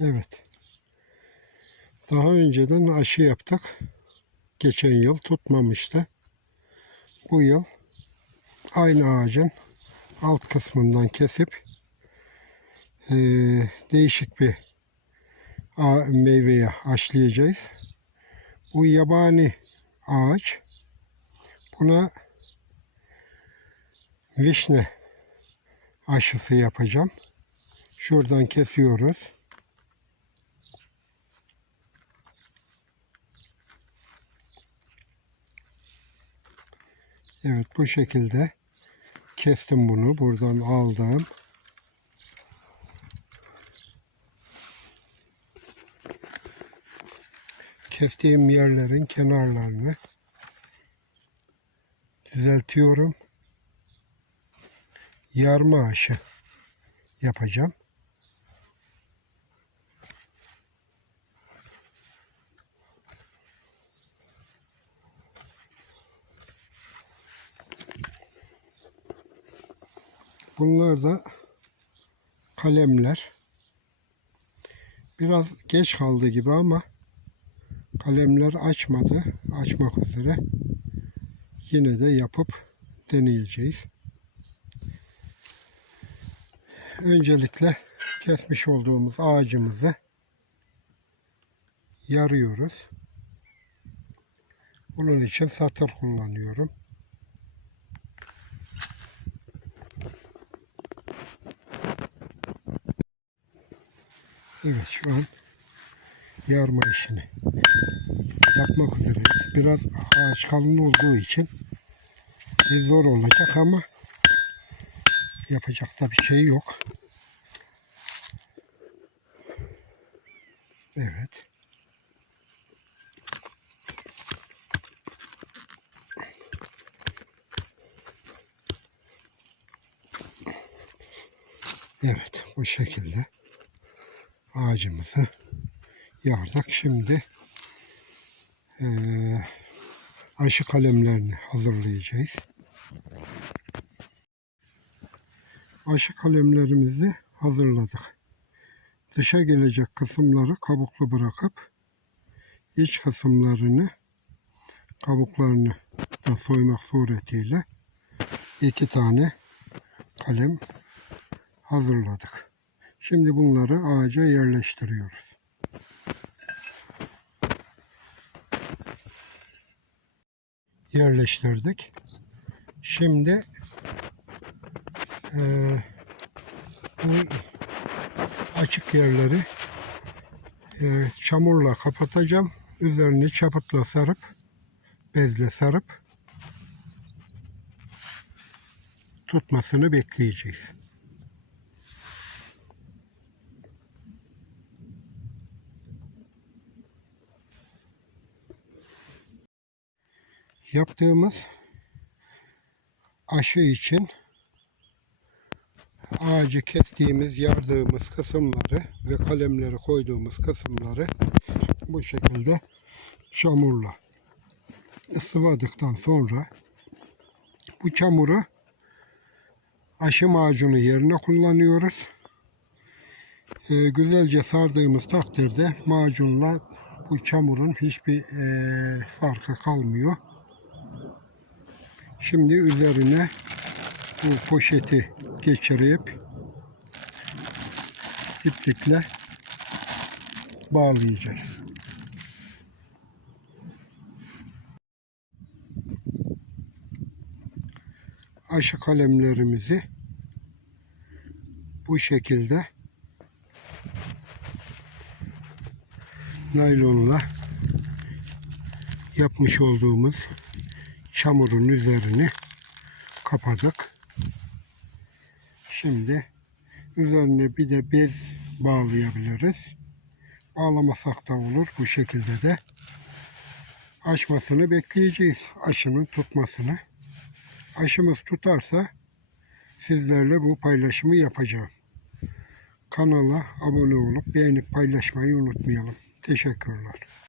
Evet. Daha önceden aşı yaptık. Geçen yıl tutmamıştı. Bu yıl aynı ağacın alt kısmından kesip eee, değişik bir meyveye aşlayacağız. Bu yabani ağaç. Buna vişne aşısı yapacağım. Şuradan kesiyoruz. Evet bu şekilde kestim bunu. Buradan aldım. Kestiğim yerlerin kenarlarını düzeltiyorum. Yarma aşı yapacağım. Bunlar da kalemler. Biraz geç kaldı gibi ama kalemler açmadı. Açmak üzere. Yine de yapıp deneyeceğiz. Öncelikle kesmiş olduğumuz ağacımızı yarıyoruz. Bunun için satır kullanıyorum. Evet şu an yarma işini yapmak üzereyiz. Biraz ağaç kalın olduğu için zor olacak ama yapacak da bir şey yok. Evet. Evet bu şekilde ağacımızı yardık. Şimdi eee aşı kalemlerini hazırlayacağız. Aşı kalemlerimizi hazırladık. Dışa gelecek kısımları kabuklu bırakıp iç kısımlarını kabuklarını da soymak suretiyle iki tane kalem hazırladık. Şimdi bunları ağaca yerleştiriyoruz. Yerleştirdik. Şimdi eee, bu açık yerleri eee, çamurla kapatacağım. Üzerini çaputla sarıp bezle sarıp tutmasını bekleyeceğiz. Yaptığımız aşı için ağacı kestiğimiz, yardığımız kısımları ve kalemleri koyduğumuz kısımları bu şekilde çamurla sıvadıktan sonra bu çamuru aşı macunu yerine kullanıyoruz. Ee, güzelce sardığımız takdirde macunla bu çamurun hiçbir eee, farkı kalmıyor. Şimdi üzerine bu poşeti geçirip iplikle bağlayacağız. Aşı kalemlerimizi bu şekilde naylonla yapmış olduğumuz çamurun üzerini kapadık. Şimdi üzerine bir de bez bağlayabiliriz. Bağlamasak da olur. Bu şekilde de açmasını bekleyeceğiz. Aşının tutmasını. Aşımız tutarsa sizlerle bu paylaşımı yapacağım. Kanala abone olup beğenip paylaşmayı unutmayalım. Teşekkürler.